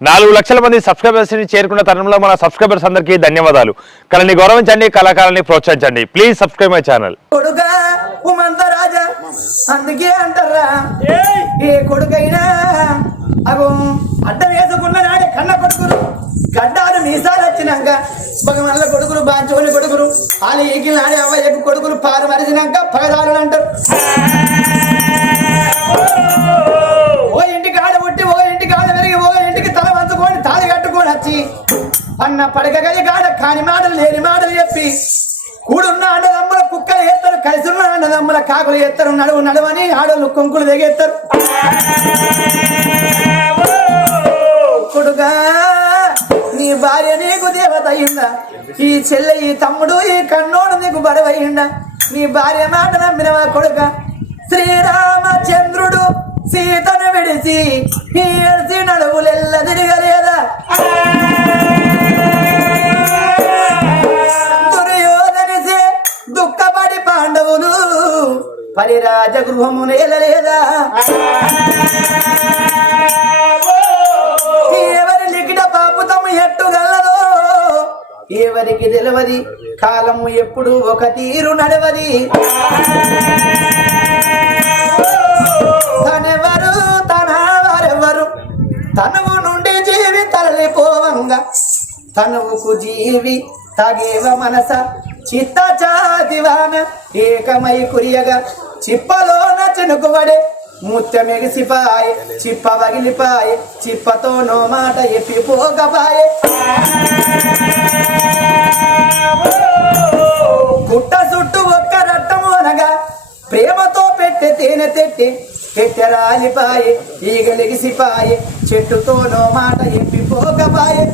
నాలుగు లక్షల మంది సబ్స్క్రైబర్స్ని చేరుకున్న తరుణంలో మన సబ్స్క్రైబర్స్ అందరికీ ధన్యవాదాలు. కళని గౌరవించండి కళాకారాన్ని ప్రోత్సహించండి. ప్లీజ్ సబ్స్క్రైబ్ మై ఛానల్ కొడుక ఉమంత రాజా అందుకే అంటారా? ఏ కొడుకైనా అగో అడ్డ వేసుకున్న నాడే కన్న కొడుకులు. గడ్డాలు మీసాలు వచ్చినాక భగవాన్ల కొడుకులు బాంచోని కొడుకులు వాళ్ళు ఈకిల నాడే అవ్వయ్యకు కొడుకులు పాలు మరిచినాక పగదాలు అంటారు వచ్చి అన్న పడక కాడ కాని మాటలు లేని మాటలు చెప్పి కూడున్న అన్నదమ్ముల కుక్కలు ఎత్తారు కలిసి ఉన్న అన్నదమ్ముల కాకులు ఎత్తారు నడువు నడవని ఆడోళ్ళు కొంకులు దిగేస్తారు కొడుగా నీ భార్య నీకు దేవత అయిందా? ఈ చెల్లె ఈ తమ్ముడు ఈ కన్నోడు నీకు బడవయిందా నీ భార్య మాట నమ్మినవా కొడుక? శ్రీరామచంద్రుడు సీతను విడిచి ఈ నడువులెల్ల తిరగలేదా? దుర్యోధనిసే దుఃఖపడి పాండవులు పరిరాజ గృహము నేలలేదా? ఎవరి లిఖిట పాపుతము ఎట్టుగలదో ఎవరికి తెలియది? కాలము ఎప్పుడు ఒక తీరు నడవది? తనెవరు? తన వారెవరు? తనువు నుండి జీవి తరలిపోవంగా. తనువుకు జీవి తగేవ మనస చిత్త చాదివాన ఏకమై కురియగా. చిప్పలోన చెనుకువడే ముత్యం ఎగిసిపాయే చిప్ప వగిలిపాయే చిప్పతో నో మాట ఎప్పిపోగపాయే గుట్ట చుట్టూ ఒక్క రట్టమోనగా ప్రేమతో పెట్టి తేనె తెట్టి. పెట్టె రాలిపాయే ఈగలెగిసిపాయే చెట్టుతో నో మాట ఎప్పిపోగపాయే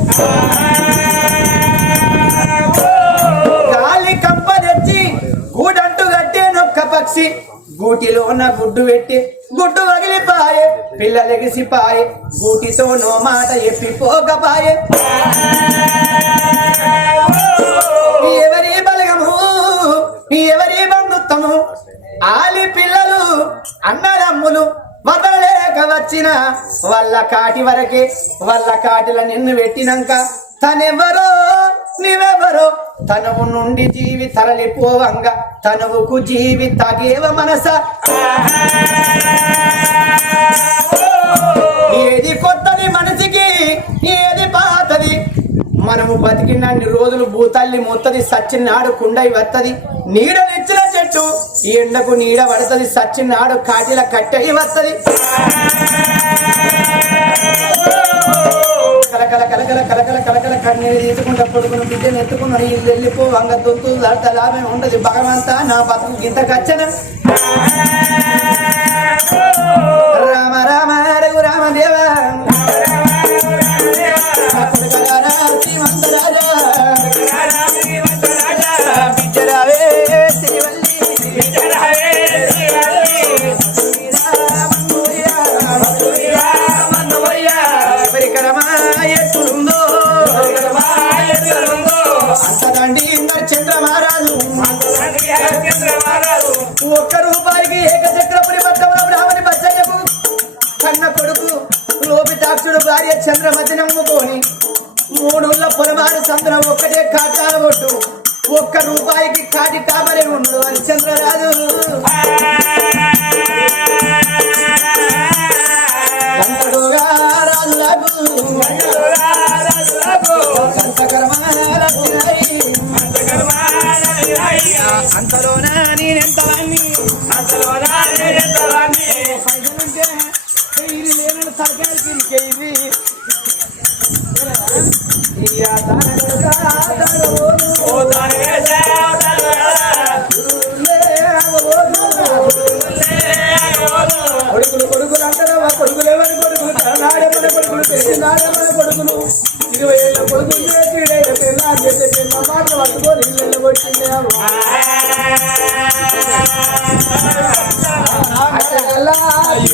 గాలి కంప గూడంటు కట్టే నొక్క పక్షి. గూటిలోన గుడ్డు పెట్టి గుడ్డు వగిలిపాయే. పిల్లలెగిసిపాయే గూటితో నో మాట ఎప్పిపోగపాయే ఎవరి బలగము ఎవరి బంధుత్వము ఆలి పిల్ల అన్నదమ్ములు వదలలేక వచ్చిన వాళ్ళ కాటి వరకే వాళ్ళ కాటిల నిన్ను పెట్టినాక తనెవరో నీవెవరో? తనువు నుండి జీవి తరలిపోవంగా తనువుకు జీవి తగేవ మనస. ఏది కొత్తది మనిషికి ఏది మనము బతికినన్ని రోజులు భూతల్లి మొత్తది సచ్చినాడు కుండై వత్తది. నీడనిచ్చిన చెట్టు ఈ ఎండకు నీడ పడుతుంది సచ్చినాడు కాటిల కట్టయి వత్తది. కలకల కలకల కలకల కలకల కన్నీరు తీసుకుంటా పడుకుని బిడ్డను ఎత్తుకున్నాను ఇల్లు వెళ్ళిపో వంగ దొంతులు దళత లాభం ఉండదు. భగవంతా నా బతుకు గింత కచ్చన భార్య చంద్రమతి నమ్ముకొని మూడుళ్ళ పొలమారు సంద్రం ఒక్కటే కాటాల కొట్టు. ఒక్క రూపాయికి కాటి కామరే ఉండు హరిచంద్రరాజు.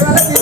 Yeah.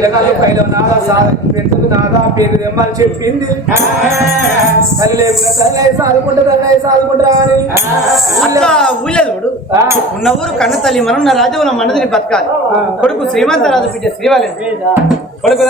పిల్లగాళ్ళు పైన నాదా సాధకు పెంచుకు నాదా పేరు తెమ్మని చెప్పింది తల్లి లేకుండా తల్లి సాదుకుంటా తల్లి సాదుకుంటా అని అట్లా ఊళ్ళో చూడు ఉన్న ఊరు కన్న తల్లి మనం ఉన్న రాజ్యంలో మనదిని బతకాలి కొడుకు శ్రీమంత రాజు బిడ్డ శ్రీవాలి కొడుకు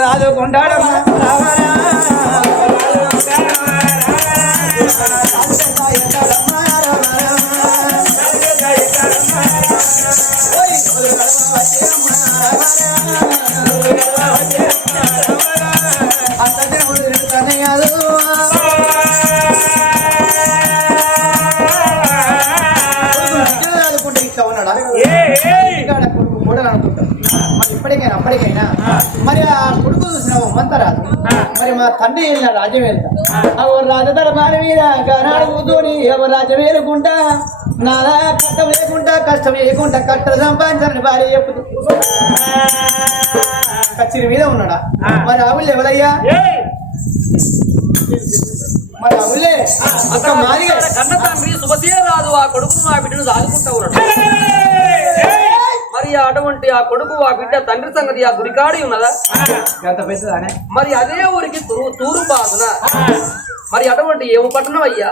రాజు కొండాడమ్మ అనుకుంటే ఇట్లా ఉన్నాడా ఇక్కడ కొడుకు కూడా అనుకుంటాం మరి ఇప్పటికైనా అప్పటికైనా మరి ఆ కొడుకు చూసిన మంతరాదు మరి మా తండ్రి వెళ్ళిన రాజ్యం వెళ్తా ఎవరు రాజధర్మాల మీద గనాడు కూతుని ఎవరు రాజ్యం వేలుకుంటా నాలా కష్టం లేకుండా కష్టం లేకుండా కట్టలు సంపాదించాలని భార్య చెప్పుతూ కచ్చిరి మీద ఉన్నాడా? మరి ఆవులు ఎవరయ్యా? మరి ఆవులే అక్క మాదిగా. కన్న తండ్రి శుభసే రాదు ఆ కొడుకు మా బిడ్డను ఉన్నాడు మరి అటువంటి ఆ కొడుకు ఆ బిడ్డ తండ్రి సంగతి ఆ గురికాడి ఉన్నదా? మరి అదే ఊరికి తూరు తూరు బాదున మరి అటువంటి ఏము పట్టణం అయ్యా?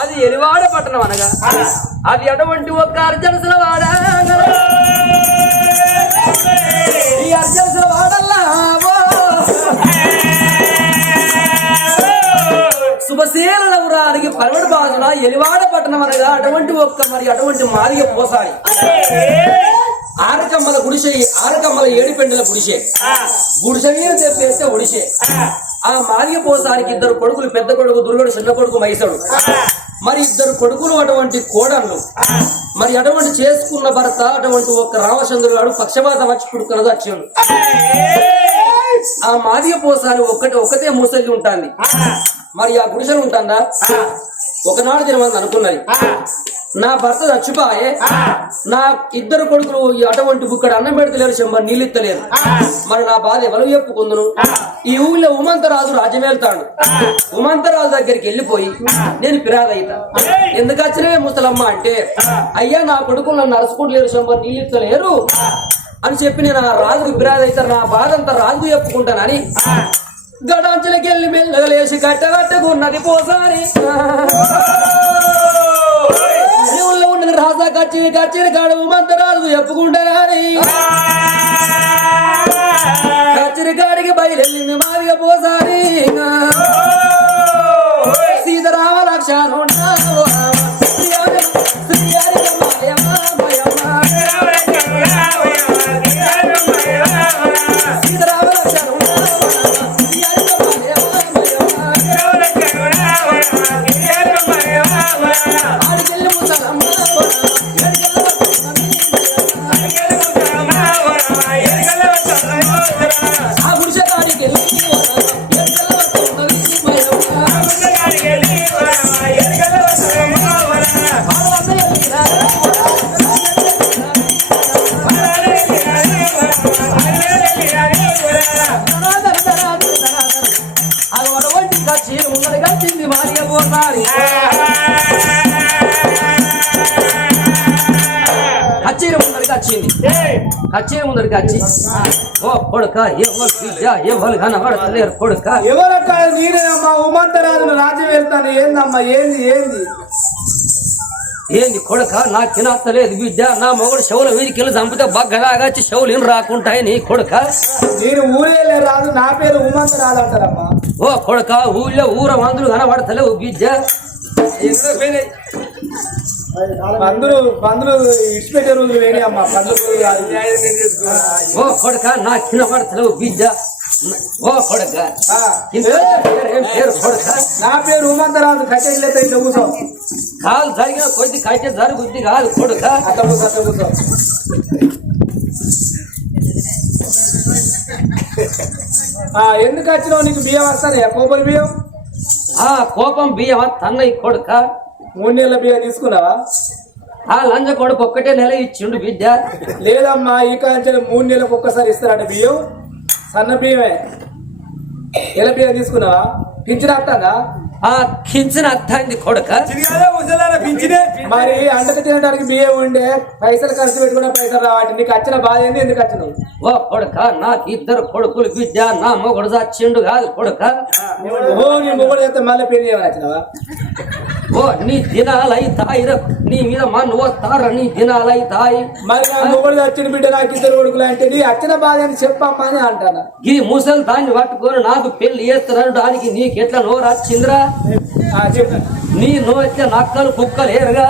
అది ఎలివాడ పట్టణం అనగా. అది అటువంటి ఒక్క అర్జనసుల వాడ ఈ అర్జనసుల వాడల్లా? శుభశీల ఊరానికి పరమడు బాజున ఎలివాడ పట్టణం అనగా అటువంటి ఒక్క మరి అటువంటి మాదిగ పోసాడి ఆరకమ్మల గుడిసె ఆరకమ్మల ఏడిపెండల గుడిసె. గుడిసె మీద తెప్పేస్తే ఒడిసే. ఆ. మాదిగ పోసానికి ఇద్దరు కొడుకులు పెద్ద కొడుకు దుర్గడు చిన్న కొడుకు మైసడు. మరి ఇద్దరు కొడుకులు అటువంటి కోడళ్ళు. మరి అటువంటి చేసుకున్న భర్త అటువంటి ఒక రామచంద్రుడు గారు పక్షపాతం వచ్చి పుడుకున్నది అచ్చాడు ఆ మాదియ పోసాని ఒక్కటి ఒకటే మూసలి ఉంటుంది. మరి ఆ గుడిసెలు ఉంటుందా? ఒకనాడు తినమని అనుకున్నది. నా భర్త చచ్చిపోయే. నా ఇద్దరు కొడుకులు అటువంటి బుక్కడు అన్నం పెడతలేరు చెంబ నీళ్ళు ఇత్తలేరు మరి నా బాధ ఎవరు చెప్పుకుందును? ఈ ఊళ్ళో ఉమంతరాజు రాజ్యం వెళ్తాడు. ఉమంతరాజు దగ్గరికి వెళ్ళిపోయి నేను ఫిరాదైతా ఎందుకు వచ్చినవే ముసలమ్మ అంటే అయ్యా నా కొడుకులు నన్ను నరుచుకుంటలేరు చెంబ నీళ్ళు ఇత్తలేరు అని చెప్పి నేను ఆ రాజుకు ఫిరాదైతాను నా బాధ అంతా రాజుకు చెప్పుకుంటానని. గడాంచలకి వెళ్ళి మెల్లగలేసి కట్టగట్టుకున్నది పోసారి. ఉన్నది రాజా కచ్చి కచ్చిన కాడు మంతరాజు చెప్పుకుంటారని కచ్చిన కాడికి బయలుదేరింది మాదిగా పోసారి. సీతారామ లక్షణం వచ్చే ముందరికి వచ్చి ఓ కొడుక బిడ్డ ఏ వాళ్ళు కనబడతలేరు కొడుక. ఎవరక్క నేనే అమ్మా ఉమంతరాజును రాజ్యం వెళ్తాను. ఏందమ్మా ఏంది ఏంది? ఏంది కొడుక నాకు తినత్తలేదు బిడ్డ నా మొగుడు శవుల వీధికి వెళ్ళి చంపితే బగ్గలాగా వచ్చి శవులు ఏం రాకుంటాయి నీ కొడుక. నేను ఊరేలే రాదు నా పేరు ఉమంతరాజు అంటారమ్మా. ఓ కొడుక ఊళ్ళో ఊర మందులు కనబడతలేవు బిడ్డ. బంధులు బంధులు ఇచ్చిపెట్టే రోజులు వేరే అమ్మా బంధులు ఓ కొడుక నాకు తినబడతలేవు బిడ్డ ఓ కొడుక. నా పేరు ఉమంతరాజు కట్టెట్లయితే ఇట్లా కూర్చో. కాలు జరిగిన కొద్ది కట్టే జరుగుద్ది కాదు కొడుక. కూర్చో ఆ, ఎందుకు వచ్చినావు నీకు బియ్యం వస్తానే? కొబ్బరి బియ్యం? ఆ కోపం బియ్యం తన్నయ్య కొడుక. మూడు నెలల బియ్యం తీసుకున్నావా? ఆ లంజ కొడుకు ఒక్కటే నెల ఇచ్చిండు బిడ్డ. లేదమ్మా ఈ కాంచెలు మూడు నెలలకు ఒక్కసారి ఇస్తారట బియ్యం. సన్న బియ్యమే. ఎలా బియ్యం తీసుకున్నావా? పింఛన్ వస్తుందా ఆ కించిన అర్థమైంది కొడుక. మరి అంటకు తినడానికి బియ్యం ఉండే పైసలు ఖర్చు పెట్టుకున్న పైసలు రావటి నీకు వచ్చిన బాధ ఏంది? ఎందుకు వచ్చినావు? ఓ కొడుక నాకు ఇద్దరు కొడుకులు బిడ్డ నా మొగుడు చచ్చిండు కాదు కొడుక. ఓ నీ మొగుడు చేస్తే మళ్ళీ పెళ్ళి చేయమని వచ్చినావా? ఓ నీ దినాలై తాయిర నీ మీద మన్ను వస్తార నీ దినాలై తాయి మరి నా మొగుడు వచ్చిన బిడ్డ నాకు ఇద్దరు కొడుకులు అంటే నీ వచ్చిన బాధ ఏంది చెప్పమ్మా అని అంటాను. ఈ ముసలి దాన్ని పట్టుకొని నాకు పెళ్ళి చేస్తున్నాడు. దానికి నీకెట్లా నోరు వచ్చిందిరా చెప్పు. నీ నోరెత్తే నక్కలు కుక్కలు ఏరుగా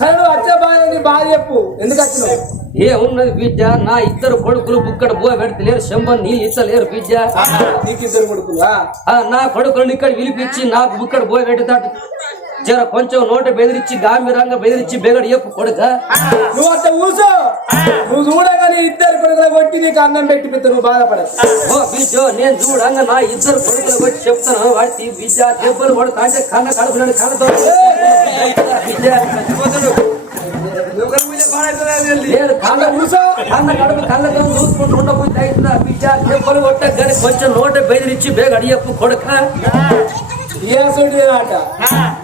సరే నువ్వు వచ్చే బాధ నీ బాధ చెప్పు. ఎందుకు వచ్చినావు ఏ ఉన్నది బిడ్డ? నా ఇద్దరు కొడుకులు బుక్కడ బో పెడతలేరు. శంభం నీళ్ళు ఇచ్చలేరు బిడ్డ. నీకు ఇద్దరు కొడుకులు? నా కొడుకుని ఇక్కడ పిలిపించి నాకు బుక్కడ బోయ పెడతాడు. జర కొంచెం నోట బెదిరించి గాంభీరంగా బెదిరించి బెగడు చెప్పు కొడుక. నువ్వు అట్లా కూర్చో నువ్వు చూడగానే ఇద్దరు కొడుకులు కొట్టి నీకు అన్నం పెట్టి పెద్ద నువ్వు బాధపడదు ఓ బిడ్డో నేను చూడంగా నా ఇద్దరు కొడుకులు వచ్చి చెప్తాను. వాడి బిడ్డ దెబ్బలు పడుతా అంటే కన్న కడుపులని బిడ్డ నేను కళ్ళ కూర్చో కన్న కడుపు కళ్ళతో చూసుకుంటూ ఉండబోతే అవుతుందా బిడ్డ దెబ్బలు కొట్ట కానీ కొంచెం నోట బెదిరించి బేగడి చెప్పు కొడుక.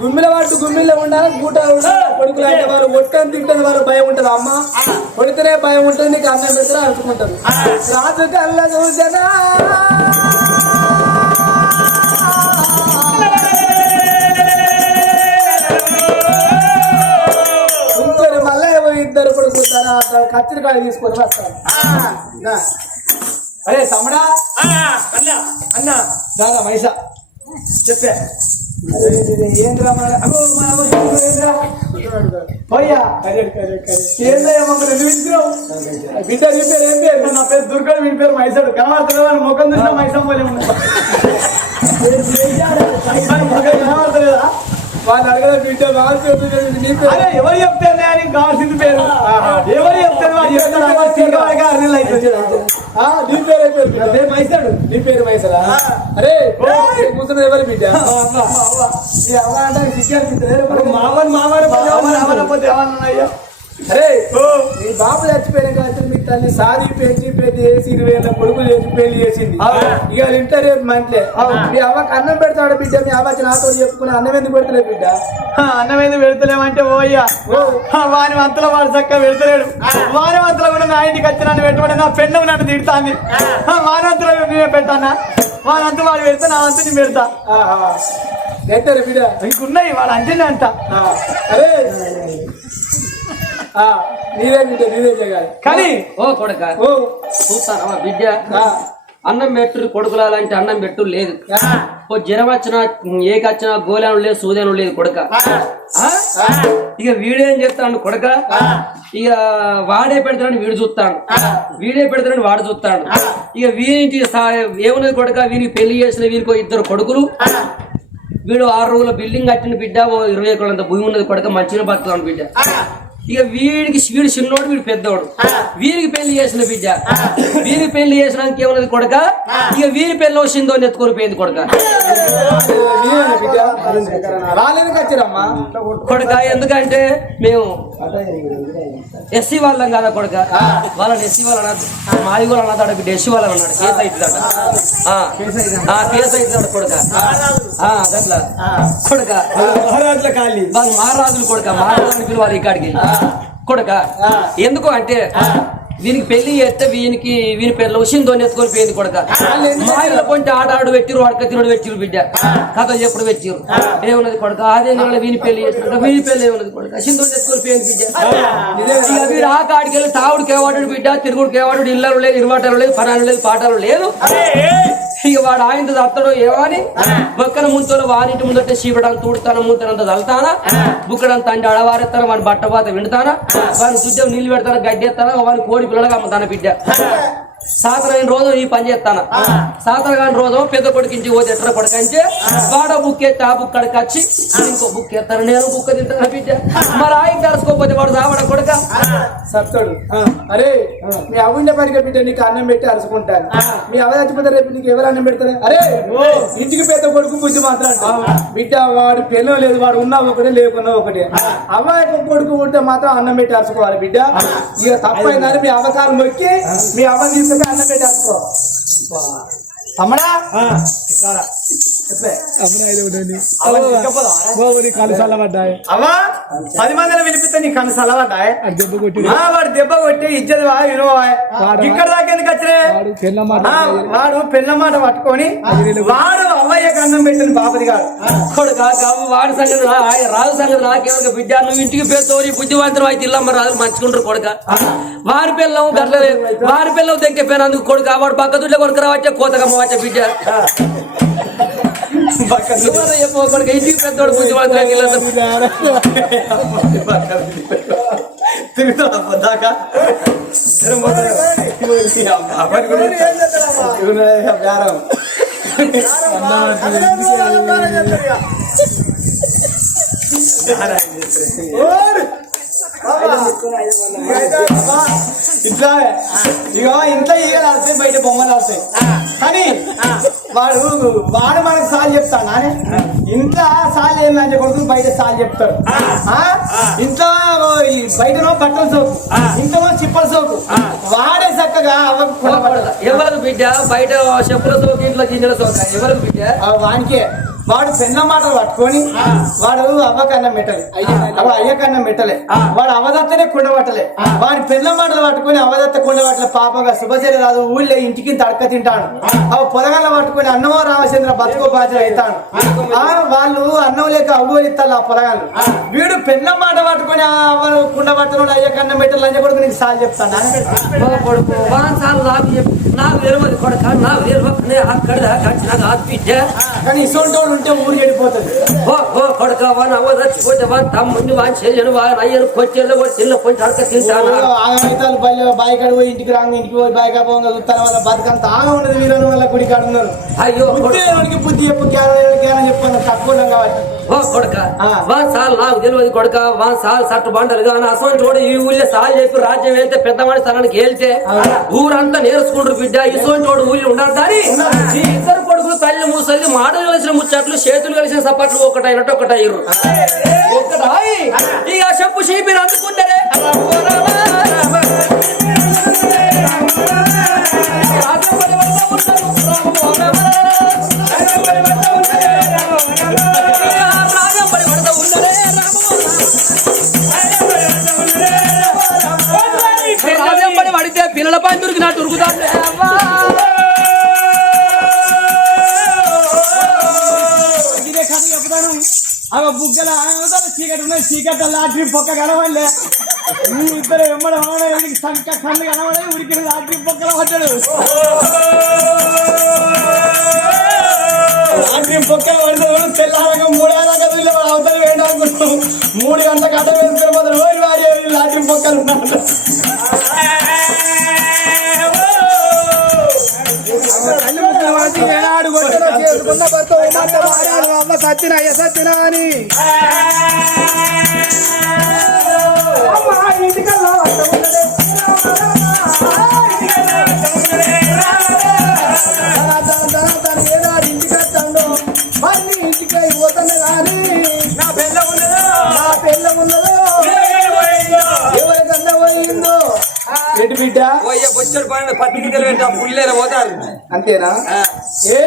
గుమ్మిల వాటి గుమ్మిలో ఉండాలి గూట కొడుకులు అంటే వారు ఒట్టని తింటుంది వారు భయం ఉంటుంది. అమ్మ కొడితేనే భయం ఉంటుంది నీకు అన్నం పెద్దరా అనుకుంటారు రాజు కళ్ళ చూసనా ఇంకొకరు మళ్ళీ ఇద్దరు కొడుకులు కత్తిరికాయ తీసుకొని వస్తాను నా. అరే తమ్ముడా. అన్న దాదా మైసా చెప్పే. ఏంద్రా పిలిచినావు బిడ్డ నీ పేరు ఏం పేరు? నా పేరు దుర్గడు మీ పేరు మైసాడు. కనబడతలేదు అని ముఖం చూసినా మైసం పోలే కనబడతలేదా? వాళ్ళు అడగడం బిడ్డ వాళ్ళు చెప్తుంది అరే ఎవరు చెప్తారు కావాల్సింది పేరు? ఎవరు చెప్తారు వాడు చెప్తారు నీ పేరు పేరు మైసాడు నీ పేరు మైసరా అరే కూర్చున్నది ఎవరు బిడ్డ మామని మామని అరే మీ బాబు చచ్చిపోయిన మీ తల్లి సాది పెంచి పెళ్ళి చేసి ఇరవై ఏళ్ళ కొడుకు చేసి పెళ్ళి చేసింది. ఇక వాళ్ళు ఇంటర్ రేపు మంట్లే మీ అవ్వకి అన్నం పెడతాడు బిడ్డ మీ వచ్చి నాతో చెప్పుకుని అన్నం ఎందుకు పెడతలేదు బిడ్డ? అన్నం ఎందుకు పెడతలేమంటే ఓయ్యా వాని వంతలో వాడు చక్కగా పెడతలేడు. వాని వంతలో కూడా నా ఇంటికి వచ్చి నన్ను పెట్టమని నా పెన్ను నన్ను తిడుతాంది. వాని వంతలో నేనే పెట్టానా వాని అంత వాడు పెడితే నా వంతు నేను పెడతా. ఆహా. పెట్టారు బిడ్డ. ఇంకున్నాయి వాడు అంటేనే అంట. అరే. నీదే బిడ్డ నీదే చేయాలి కానీ ఓ కొడుక. బిడ్డ అన్నం పెట్టు కొడుకులాలంటే అన్నం పెట్టు లేదు. ఓ జ్వరం వచ్చినా ఏకొచ్చినా గోళాను లేదు సూదేను లేదు కొడుక? ఇక వీడేం చేస్తాడు కొడుక? ఇక వాడే పెడతాడని వీడు చూస్తాడు. వీడే పెడతాడని వాడు చూస్తాడు. ఇక వీనికి సా- ఏమున్నది కొడుక? వీనికి పెళ్ళి చేసిన వీనికి ఓ ఇద్దరు కొడుకులు. వీడు ఆరు రోజుల బిల్డింగ్ కట్టిన బిడ్డ ఓ ఇరవై ఎకరాలంత భూమి ఉన్నది కొడుక మంచిగా బతుకుతాడు బిడ్డ. ఇక వీడికి వీడు చిన్నోడు వీడు పెద్దోడు. వీరికి పెళ్ళి చేసిన బిడ్డ. వీరికి పెళ్ళి చేసినాక ఏమున్నది కొడుక? ఇక వీరి పెళ్ళి వచ్చిందో అని ఎత్తుకొని పోయింది కొడుక. కొడుక ఎందుకంటే మేము ఎస్సీ వాళ్ళం కదా కొడుక? వాళ్ళని ఎస్సీ వాళ్ళు అన్నది మాది కూడా అన్నదాడు బిడ్డ ఎస్సీ వాళ్ళు అన్నాడు కేసు అవుతుందట ఆ, ఆ, కేసు అవుతుందట కొడుక. ఆ, అట్లా కొడుక. మహారాజుల ఖాళీ. వాళ్ళు మహారాజులు కొడుక మహారాజుని పిలవాలి ఇక్కడికి. కొడుక ఎందుకు అంటే వీనికి పెళ్ళి చేస్తే వీనికి వీని పెళ్ళి ఉషిని దోని ఎత్తుకొని పోయింది కొడుక. మా ఇళ్ళ కొంచెం ఆట ఆడు పెట్టిరు అడక తిరుడు పెట్టిరు బిడ్డ. కథలు ఎప్పుడు పెట్టిరు ఏమున్నది కొడుక? అదే నెల వీని పెళ్ళి చేసిన వీని పెళ్ళి ఏమున్నది కొడుక? సింధు ఎత్తుకొని పోయింది బిడ్డ. వీడు ఆ కాడికి వెళ్ళి తావుడు కేవాడు బిడ్డ తిరుగుడు కేవాడు ఇళ్ళలు లేదు ఇరువాటలు లేదు పనాలు లేదు పాటలు లేదు. ఇక వాడు ఆయన తత్తడు ఏవాని ఒక్కన ముంతలో వారింటి ముందట చీపడానికి తూడుతాను ముంతనంత చల్తానా బుక్కడంత అండి అడవారెత్తాను వాడి బట్ట పాత వింటానా వాడిని దుద్యం నీళ్ళు పెడతాను గడ్డి వాడిని కోడి పిల్లలుగా తన బిడ్డ? సాతరైన రోజు ఈ పని చేస్తాను? సాతరగాని రోజు పెద్ద కొడుకు ఇంటికి పోతే ఎట్లా కొడుకంటే వాడ బుక్ ఎత్తే ఆ బుక్ కడికి వచ్చి ఇంకో బుక్ ఎత్తాను నేను బుక్ తింటాను బిడ్డ మరి ఆయన కలుసుకోకపోతే వాడు సావడ కొడుక? సత్తోడు. అరే మీ అవ్వుండే పనిగా బిడ్డ నీకు అన్నం పెట్టి అరుచుకుంటాను. మీ అవ్వ చచ్చిపోతే రేపు నీకు ఎవరు అన్నం పెడతారు? అరే ఇంటికి పెద్ద కొడుకు బుద్ధి మాత్రం బిడ్డ వాడు పెళ్ళం లేదు వాడు ఉన్నా ఒకటే లేకున్నా ఒకటే. అమ్మాయి కొడుకు ఉంటే మాత్రం అన్నం పెట్టి అరుచుకోవాలి బిడ్డ. ఇక తప్పైందని మీ అవకాశం మొక్కి మీ అవ్వ తీసుకుని అన్నం పెట్టి తమ్ముడా ఇక్కడ. పది మందిని పిలిపిస్తే నీ కన్ను సలవడ్డాయ్ ఆ, వాడు దెబ్బ కొట్టి ఇజ్జది వా ఇక్కడ దాకా ఎందుకు వచ్చినే వాడు పెళ్ళ మాట పట్టుకొని. వాడు అవ్వయ్య కన్నం పెట్టిన బాపది గారు కొడుక వాడి సంగతి రా- ఆయన రాజు సంగతి నాకేమో బిడ్డ నువ్వు ఇంటికి పేరుతో బుద్ధివంతులు అయితే ఇల్లమ్మ రాజు మంచుకుంటారు కొడుక. వారి పిల్లం గట్ల వారి పిల్లం దగ్గర పోయినందుకు కొడుక వాడు పక్క దుడ్ల కొడుకు రావచ్చే కోతకమ్మ వచ్చే బిడ్డ. నువ్వన్నా చెప్పు ఇట్లా ఇగో ఇంట్లో ఈగలు వస్తాయి బయట బొమ్మలు వస్తాయి కానీ వాడు వాడు మనకు సాల్ చెప్తాడు నానే? ఇంట్లో సాల్ ఏం లంచ కొడుకు బయట సాల్ చెప్తాడు ఆ? ఇంట్లో ఈ బయటనో బట్టల సోపు ఇంట్లో చిప్పల సోపు వాడే చక్కగా ఎవరికి బిడ్డ? బయట చెప్పుల సోకి ఇంట్లో గింజల సోక? ఎవరికి బిడ్డ? వానికే. వాడు పెన్న మాటలు పట్టుకొని వాడు అవ్వ కన్నం పెట్టలే అవ అయ్య కన్నం పెట్టలే వాడు అవదత్తనే కుండ పట్టలే. వాడి పెన్న మాటలు పట్టుకొని అవదత్త కుండ పట్టలే. పాపగా శుభచర్య రాదు ఊళ్ళో ఇంటికి తడక తింటాడు. అవ పొదగల్ల పట్టుకొని అన్నమో రామచంద్ర బతుకో బాధ్యత అవుతాడు. ఆ. వాళ్ళు అన్నం లేక అవ్వ ఇస్తారు ఆ పొలగాళ్ళు వీడు పెన్న మాట పట్టుకొని ఆ అవ్వ కుండ పట్టడం అయ్య కన్నం పెట్టాలి అని కొడుకు నీకు సార్ చెప్తాను కొడుకు నాకు. నాకు తెలియదు కొడుక నాకు తెలియదు అక్కడ నాకు బిడ్డ కానీ ఇసొంటి వాడు ఉంటే ఊరు చెడిపోతుంది. ఓ ఓ కొడుక వాన్ అవ్వ చచ్చిపోతే వాన్ తమ్ముడిని వాన్ చెల్లెను వాన్ అయ్యను కొచ్చెళ్ళు కూడా చిన్న కొంచెం అడక తింటాను? ఆగమితాలు బయలు బాయి కాడ పోయి ఇంటికి రాంగ ఇంటికి పోయి బాయి కాడ పోగా చూస్తాను వాళ్ళ బతుకంత ఆగ ఉన్నది వీరను వాళ్ళ గుడి కాడ ఉన్నారు. అయ్యో. లేనివాడికి బుద్ధి చెప్పు లేనివాడికి జ్ఞానం చెప్పాను తక్కువ కాబట్టి. ఓ కొడుక. వాన్ సాల్ నాకు తెలియదు కొడుక. వాన్ సాల్ సట్టు బండలు కానీ అసలు చూడు ఈ ఊళ్ళో సాల్ చెప్పి రాజ్యం వెళ్తే పెద్దవాడి స్థలానికి వెళ్తే ఊరంతా నేర్చుకుంటారు బిడ్డ ఇసోంటి వాడు ఊళ్ళో ఉండాలి కానీ ఈ ఇద్దరు కొడుకులు తల్లి మూసలి మాటలు కలిసిన ముచ్చట్లు చేతులు కలిసిన సపట్లు ఒకటైనట్టు ఒకటయ్యారు ఒకటాయి ఇక చెప్పు చీపిని అందుకుంటారే పిల్లల పని చెప్తాను అవ బుగ్గల చీకటి ఉన్నాయి చీకటి లాటరీ పొక్క కనబడలే. మీ ఇద్దరు ఎమ్మడ సంఖ్య కళ్ళు కనబడే ఉడికిన లాటరీ పొక్కల పడ్డాడు. రాత్రి పొక్కలు పడితే తెల్లారగా మూడేళ్ళగా వీళ్ళు అవతల వేయడానికి మూడు గంటల కథ వేసుకొని పోతారు ఓరి వారి రాత్రి పొక్కలు ఉన్నాడు ఏనాడు కొట్టలో చేసుకున్న భర్త ఉమంత మారాడు అమ్మ సత్యన అయ్య సత్యన అని ఇంటికల్లా వంట ఎటు బిడ్డ? పత్రికలు పెట్టా పుల్లేర పోతారు. అంతేనా? ఏ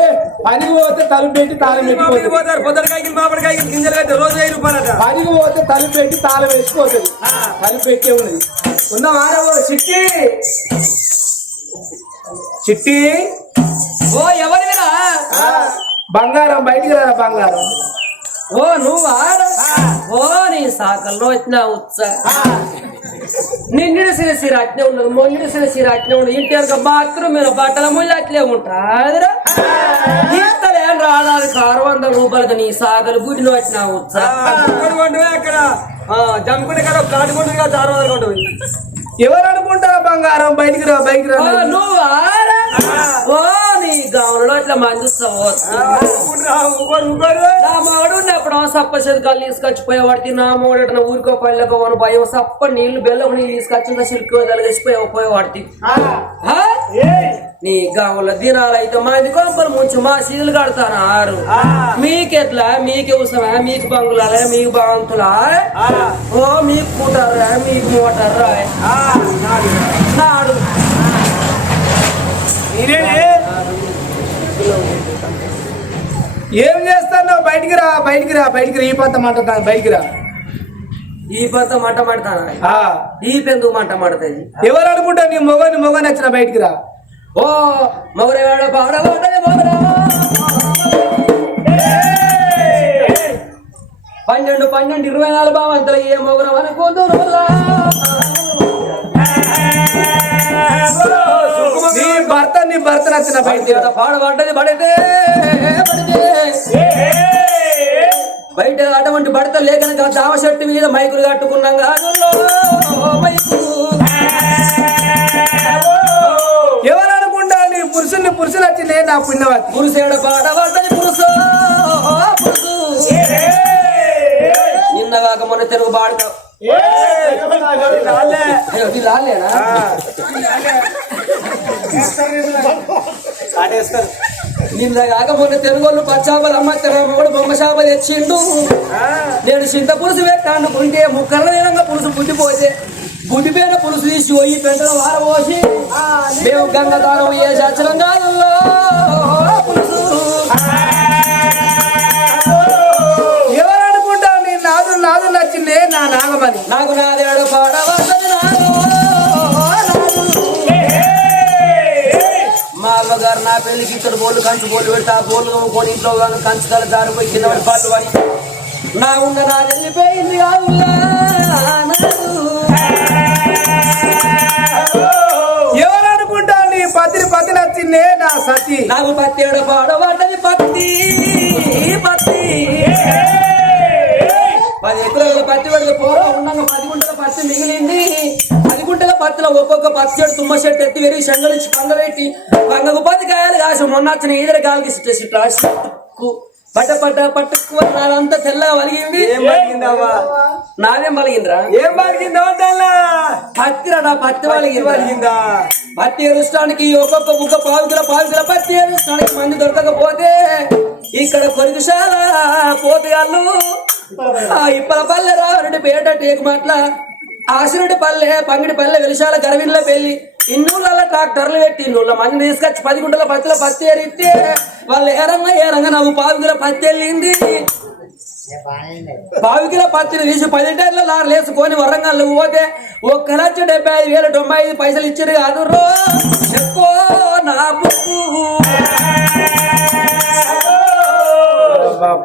పనికి పోతే తలుపు పెట్టి తాళం పెట్టిపోతుంది పోతారు పొద్దునకాయకి మామిడికాయకి గింజలు కట్టి రోజు వెయ్యి రూపాయలట పనికి పోతే తలుపు పెట్టి తాళం వేసిపోతుంది తలుపు పెట్టే ఉన్నది. ఉందా మానవ చిట్టి? చిట్టి? ఓ ఎవరివిరా బంగారం బయటికి రా బంగారం? ఓ నువ్వా? ఓ నీ సాకల్లో వచ్చిన ఉత్స నిండిన సిర సిర అట్నే ఉన్నది మొండిన సిర సిర అట్నే ఉన్నది. ఇంటి బాత్రూమ్ మీద బట్టల ముళ్ళు అట్లే ఉంటాదిరా ఇస్తలేం రాదాది కారు వందల రూపాయలకి నీ సాకలు గుడిలో వచ్చిన ఉత్స అక్కడ జమ్ముకుంటే కదా కదా ఆరు వందలు ఎవరు అనుకుంటారా బంగారం? బయటికి రా బయటికి రా. నువ్వా? ఓ నీ గౌరలో ఇట్లా మంది నా మగడు ఉన్నప్పుడు సప్ప శతకాలు తీసుకొచ్చిపోయేవాడికి నా మగడు ఊరికో పల్లెకో అని భయం. సప్ప నీళ్ళు బెల్లం నీళ్ళు తీసుకొచ్చిన సిల్క్ తలగేసిపోయి పోయేవాడికి నీ గావుల దినాలు అయితే మా ఇంటి కొంపలు ముంచి మా సీలు కడతాను ఆరు మీకెట్లా? మీకు అవసరమా మీకు బంగులాలే మీకు బాంకులా ఓ మీకు కూటారా మీకు మోటారా నాడు. ఏం చేస్తాను బయటికి రా బయటికి రా బయటికి రా ఈ పంత మాట బయటికి రా ఈ పంత మంట ఆ, ఈ పెందుకు మంట మండుతుంది ఎవరు అనుకుంటా నీ మొగని మొగని వచ్చిన బయటికి రా ఓ మగరవాడ పన్నెండు పన్నెండు ఇరవై నాలుగు భావంతులు ఏ మొగరం అనుకుంటున్నా భర్త నీ భర్త నచ్చిన బయటికి రా పాడబడ్డది పడితే బయట అటువంటి బడత లేకనక దామ చెట్టు మీద మైకులు కట్టుకున్నాం మైకు ఎవరు అనుకుంటా నీ పురుషుని పురుషులు వచ్చిందే నా పుణ్యవతి పురుషేడ పాడబడ్డది పురుషు పురుషు నిన్న కాక మొన్న తెలుగు పాడతావు అయ్యో, లాలేనా నిన్న కాక మొన్న తెలుగు పచ్చాపలు అమ్మచ్చారు కూడా బొమ్మ చేప తెచ్చిండు. నేను చింత పులుసు పెట్టానుకుంటే ముక్కల నేనంగా పులుసు బుద్ధిపోతే బుద్ధిపోయిన పులుసు తీసి పోయి పెంటల వార పోసి మేము గంగదారం ఏ చచ్చరం పులుసు. ఎవరు అనుకుంటా నీ నాదు నాదు నచ్చిందే నా నాగమని నాకు నాదేడు పాడవద్దని మా అమ్మగారు నా పెళ్ళికి ఇతడు బోళ్ళు కంచు బోళ్ళు పెడితే ఆ బోళ్ళు కొనుక్కొని ఇంట్లో కంచు కల జారిపోయి కింద పడి పాటలు పడి. నా ఉన్న నా వెళ్ళిపోయింది కాదుల్లా నాదు. ఎవరు అనుకుంటా నీ పతిని పతి నచ్చిందే నా సతి? నాకు పత్తేడు పాడబడ్డది పత్తి పత్తి. పది ఎకరాల పత్తి పెడితే పోరా ఉన్నాక పది గుంటల పత్తి మిగిలింది. పత్తిలో ఒక్కొక్క చెట్టు తుమ్మ చెట్టు ఎత్తి వెరిగి శంగలిచ్చి పంగబెట్టి పంగకు పది కాయలు కాసి మొన్న వచ్చిన ఈదర కాలకి సిట్టు పట్ట పట్ట పట్టుకు నాదంతా తెల్లగా వలిగింది. నాదేం వలిగిందిరా? ఏం బాగిందో పత్తిరా నా పత్తి వలిగిందా? పత్తి ఎరుస్తానికి ఒక్కొక్క బుక్క పావు కిలో పావు కిలో పత్తి ఎరుస్తానికి మంది దొరకకపోతే ఇక్కడ కొరికశాల పోతగాళ్ళు ఆ ఇప్పల పల్లె రావరెడ్డి పేట టేకు మాట్ల ఆసిరెడ్డి పల్లె పంగిడి పల్లె వెలిశాల గరవిన్ల పెళ్ళి. ఇన్నూళ్ళ ట్రాక్టర్లు పెట్టి ఇన్నూళ్ళ మంది తీసుకొచ్చి పది గుంటల పత్తిలో పత్తి ఎరిస్తే వాళ్ళు ఏరంగా ఏరంగా నాకు పావు పత్తి వెళ్ళింది. పావు కిలో పత్తిని తీసి పది టైర్ల లారీలు వేసుకొని వరంగల్ పోతే ఒక్క లక్ష డెబ్బై ఐదు వేల తొంభై ఐదు పైసలు ఇచ్చారు కాదు రో నా బుక్కు.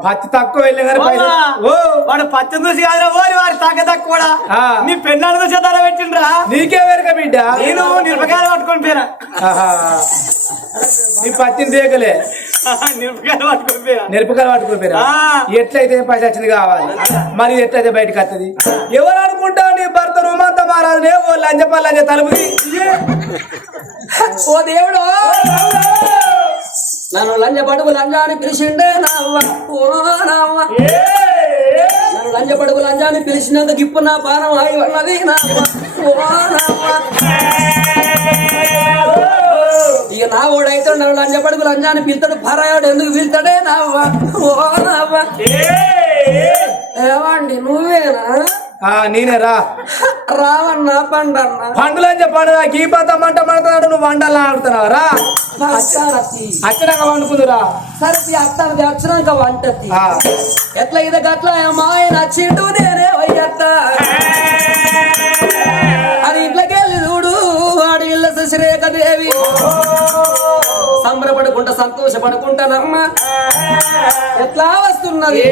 పత్తి తక్కువ వాడు పచ్చని చూసి కాదురా ఓరి వారి తాక తక్కువ. నీ పెన్నాడు చూసి ధర పెట్టిండ్రా. నీకే వెరక బిడ్డ. నేను నిరపకాయలు పట్టుకొని పోయినా. నీ పత్తిని దేకలే నిరపకాయలు పట్టుకొని పోయినా. నెరపకాయలు పట్టుకోపోయారా ఆ. ఎట్లయితే పైసలు వచ్చింది కావాలి. మరి ఎట్లయితే బయటకు వస్తుంది ఎవరు అనుకుంటావు నీ భర్త రుమంత మారాలనే? ఓ లంచ పల్లంజ తలుపుకి ఓ దేవుడు! నన్ను లంజ పడుగు లంజ అని పిలిచిండే నావ్వ. నన్ను లంజ పడుగు లంజ అని పిలిచినంత గిప్పు నా పానం అయి ఉన్నది ఇక నా ఓడైతే నన్ను లంజ పడుగు లంజ అని పిలుతాడు. పరాయాడు ఎందుకు పిలుతాడే నావ్వ? ఓ నావ్వ. ఏమండి నువ్వేనా? నేనే రా. రావన్నా పండన్నా. పండులని చెప్పాడు ఈ పాత మంట మండుతున్నాడు నువ్వు వండాలని ఆడుతున్నావు. రా. అచ్చడంగా వండుకుందురా సరే అత్తాను వచ్చినాక వంటతి. ఆ. ఎట్లా ఇది గట్ల మాయ నచ్చిండు నేనే వయ్యత్త. అది ఇంట్లోకి వెళ్ళి చూడు వాడి ఇళ్ళ శశిరేఖ దేవి సంబరపడుకుంటా సంతోషపడుకుంటానమ్మా ఎట్లా వస్తున్నది?